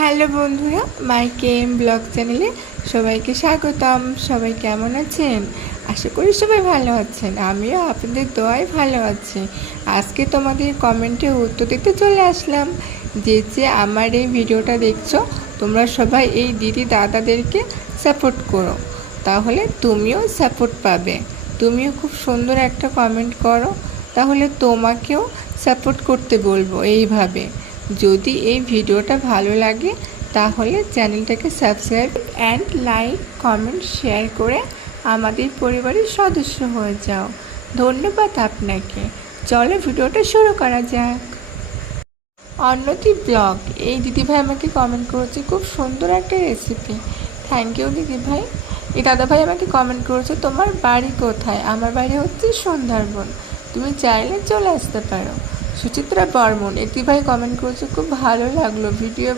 Hello বন্ধুরা, মাই কেম blog চ্যানেলে সবাইকে স্বাগতম। সবাই কেমন আছেন? আশা করি সবাই ভালো আছেন। আমিও আপনাদের দোয়ায় ভালো আছি। আজকে তোমাদের কমেন্টে উত্তর দিতে চলে আসলাম। যে আমার এই ভিডিওটা দেখছো, তোমরা সবাই এই দিদি দাদাদেরকে সাপোর্ট করো, তাহলে তুমিও সাপোর্ট পাবে। তুমিও খুব সুন্দর একটা কমেন্ট করো, তাহলে তোমাকেও সাপোর্ট করতে বলবো এইভাবে। যদি এই ভিডিওটা ভালো লাগে তাহলে চ্যানেলটাকে subscribe and like comment share করে আমাদের পরিবারের সদস্য হয়ে যাও। ধন্যবাদ আপনাকে। চলো ভিডিওটা শুরু করা যাক। অন্নতি ব্লগ, এই দিদিভাই আমাকে কমেন্ট করেছে খুব সুন্দর একটা রেসিপি। থ্যাংক ইউ দিদিভাই। এই দাদাভাই আমাকে কমেন্ট করেছে তোমার বাড়ি কোথায়? আমার বাড়ি হচ্ছে সুন্দরবন, তুমি চাইলে চলে আসতে পারো। সুচিত্রা বর্মন, এই দিদিভাই কমেন্ট করেছে খুব ভালো লাগলো ভিডিও।